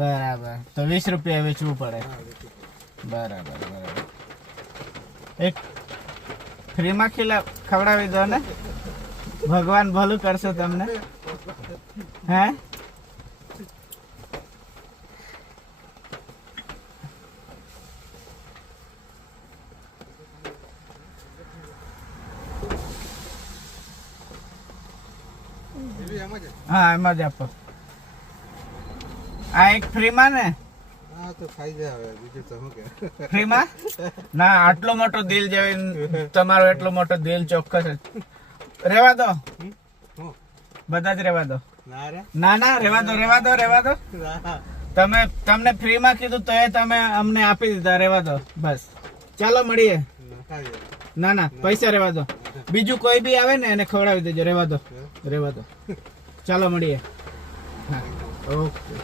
બરાબર, તો 20 રૂપિયા વેચવું પડે. બરાબર. એક ફ્રીમાં ખવડાવી દો ને, ભગવાન ભલું કરશે તમને. હે હા, એમાં જ આપો. આ એક ફ્રીમાં ને? હા, તો ખાઈ જાય બીજું તો શું કે ફ્રીમાં? ના, આટલો મોટો દિલ જેવી તમારો એટલો મોટો દિલ ચોખ્ખસ રેવા દો, બધા જ રેવા દો. ના, રેવા દો. તમને ફ્રીમાં કીધું તો એ તમે અમને આપી દીધા, રેવા દો બસ. ચાલો મળીએ. ના, પૈસા રેવા દો. બીજું કોઈ બી આવે ને એને ખવડાવી દેજો. રેવા દો. ચાલો મળીએ. હા, ઓકે.